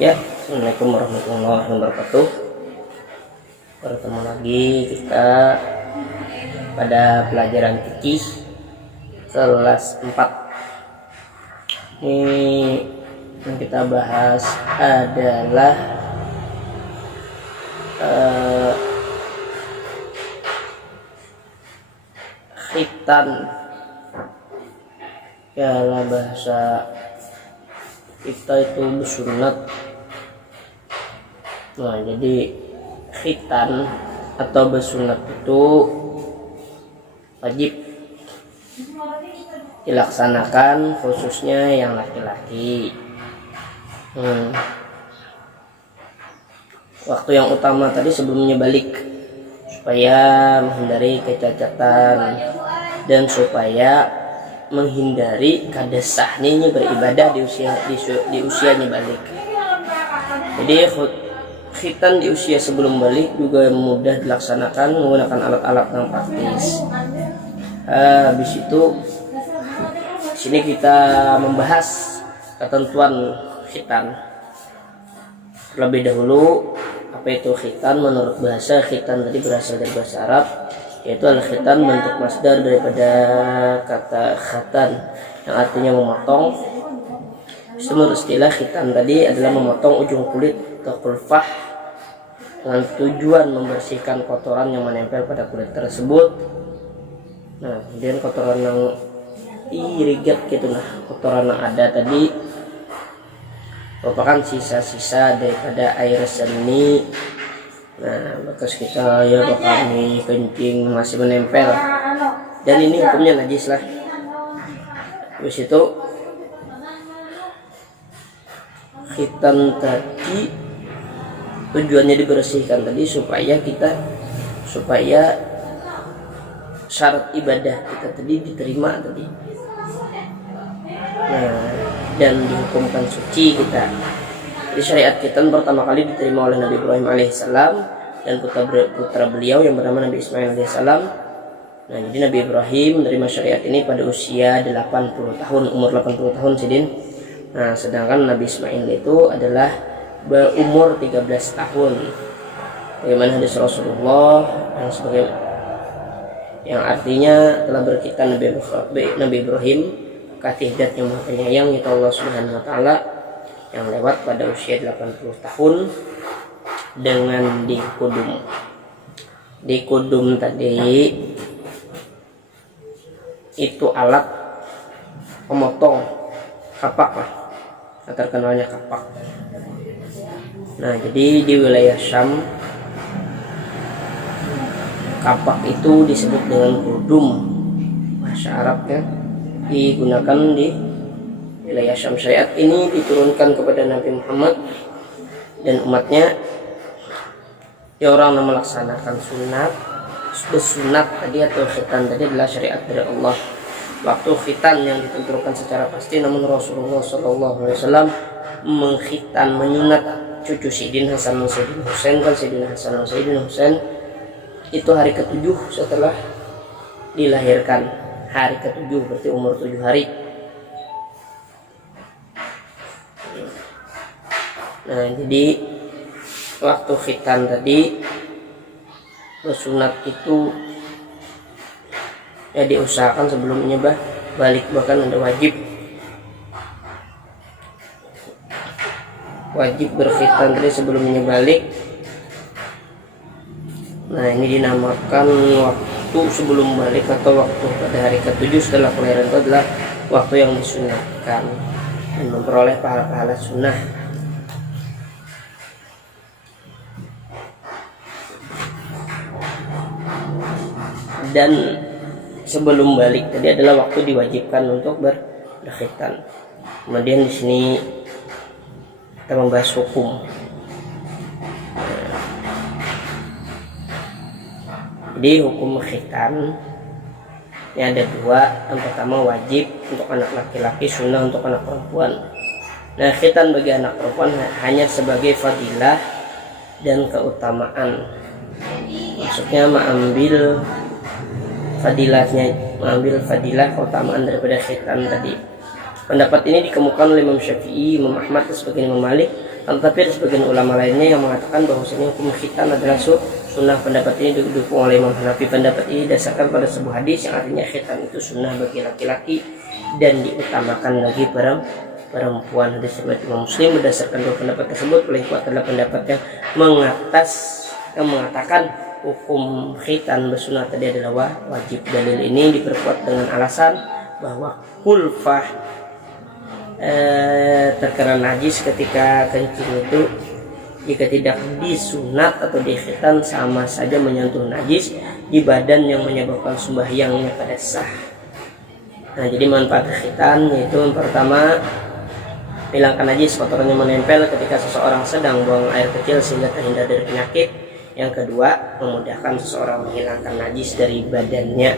Ya, Assalamualaikum warahmatullahi wabarakatuh. Bertemu lagi kita pada pelajaran fikih kelas 4. Ini yang kita bahas adalah khitan. Dalam bahasa kita itu bersunat. Nah, jadi khitan atau bersunat itu wajib dilaksanakan khususnya yang laki-laki. Waktu yang utama tadi sebelumnya balik supaya menghindari kecacatan dan supaya menghindari kadesahnya beribadah di usianya balik. Jadi khitan di usia sebelum balik juga mudah dilaksanakan menggunakan alat-alat yang praktis. Habis itu sini kita membahas ketentuan khitan. Terlebih dahulu, apa itu khitan? Menurut bahasa, khitan tadi berasal dari bahasa Arab, yaitu al-khitan bentuk masdar daripada kata khatan yang artinya memotong. Menurut istilah, khitan tadi adalah memotong ujung kulit atau kulfah dengan tujuan membersihkan kotoran yang menempel pada kulit tersebut. Nah, kemudian kotoran yang irigat gitu, kotoran yang ada tadi merupakan sisa-sisa daripada air seni. Nah, bekas kita ya bakal nih kencing masih menempel, dan ini hukumnya najis lah. Habis itu khitan tadi tujuannya dibersihkan tadi supaya syarat ibadah kita tadi diterima tadi. Nah, dan dihukumkan suci kita. Jadi syariat khitan pertama kali diterima oleh Nabi Ibrahim alaihissalam dan putra beliau yang bernama Nabi Ismail alaihissalam. Nah, jadi Nabi Ibrahim menerima syariat ini pada usia 80 tahun, umur 80 tahun sidin. Nah, sedangkan Nabi Ismail itu adalah berumur 13 tahun. Bagaimana hadis Rasulullah yang artinya telah berkhitan Nabi Ibrahim, katidat yang maha penyayang itu Allah Subhanahu wa taala, yang lewat pada usia 80 tahun dengan dikudum. Dikudum tadi itu alat pemotong kapak lah, terkenalnya kapak. Nah, jadi di wilayah Syam kapak itu disebut dengan kudum. Bahasa Arabnya digunakan di wilayah Syam. Syariat ini diturunkan kepada Nabi Muhammad dan umatnya. Ya, orang yang melaksanakan sunat tadi atau khitan tadi adalah syariat dari Allah. Waktu khitan yang ditentukan secara pasti, namun Rasulullah SAW mengkhitan, menyunat cucu Sayyidina Hasan dan Sayyidina Husain, kan Sayyidina Hasan dan Sayyidina Husain itu hari ke-7 setelah dilahirkan. Hari ke-7 berarti umur 7 hari. Nah, jadi waktu khitan tadi bersunat itu ya diusahakan sebelumnya balik, bahkan ada wajib berkhitan tadi sebelumnya balik. Nah, ini dinamakan waktu sebelum balik atau waktu pada hari ke-7 setelah kelahiran, itu adalah waktu yang disunatkan dan memperoleh pahala-pahala sunnah. Dan sebelum balik tadi adalah waktu diwajibkan untuk berkhitan. Kemudian di sini kita membahas hukum. Jadi hukum khitan ini ada dua. Yang pertama wajib untuk anak laki-laki, sunnah untuk anak perempuan. Nah, khitan bagi anak perempuan hanya sebagai fadilah dan keutamaan. Maksudnya mengambil fadilah keutamaan daripada khitan tadi. Pendapat ini dikemukakan oleh Imam Syafi'i, Imam Ahmad, sebagai Imam Malik, Tetapi ada sebagian ulama lainnya yang mengatakan bahwasanya hukum khitan adalah sunnah. Pendapat ini didukung oleh Imam Hanafi. Pendapat ini didasarkan pada sebuah hadis yang artinya khitan itu sunnah bagi laki-laki dan diutamakan lagi perempuan. Hadis riwayat Imam Muslim. Berdasarkan dua pendapat tersebut, paling kuat adalah pendapat yang mengatakan hukum khitan bersunat tadi adalah wajib. Dalil ini diperkuat dengan alasan bahwa khulfah terkena najis ketika kencing itu jika tidak disunat atau dikhitan sama saja menyentuh najis di badan yang menyebabkan sembahyangnya pada sah. Nah, jadi manfaat khitan yaitu yang pertama hilangkan najis, kotorannya menempel ketika seseorang sedang buang air kecil sehingga terhindar dari penyakit. Yang kedua, memudahkan seseorang menghilangkan najis dari badannya.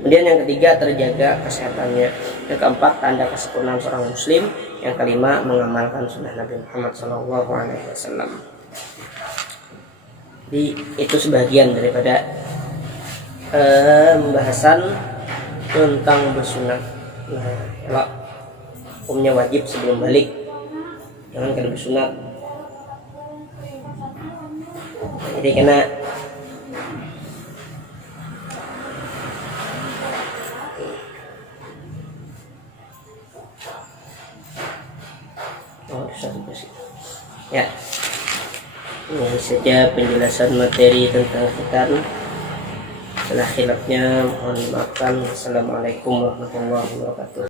Kemudian yang ketiga, terjaga kesehatannya. Yang keempat, tanda kesempurnaan seorang muslim. Yang kelima, mengamalkan sunnah Nabi Muhammad SAW. Jadi itu sebagian daripada pembahasan tentang bersunat. Nah, kalau hukumnya wajib sebelum balik, jangan kena bersunat. Jadi kena ya, ini saja penjelasan materi tentang khitan. Setelah khilafnya mohon dimaafkan. Assalamualaikum warahmatullahi wabarakatuh.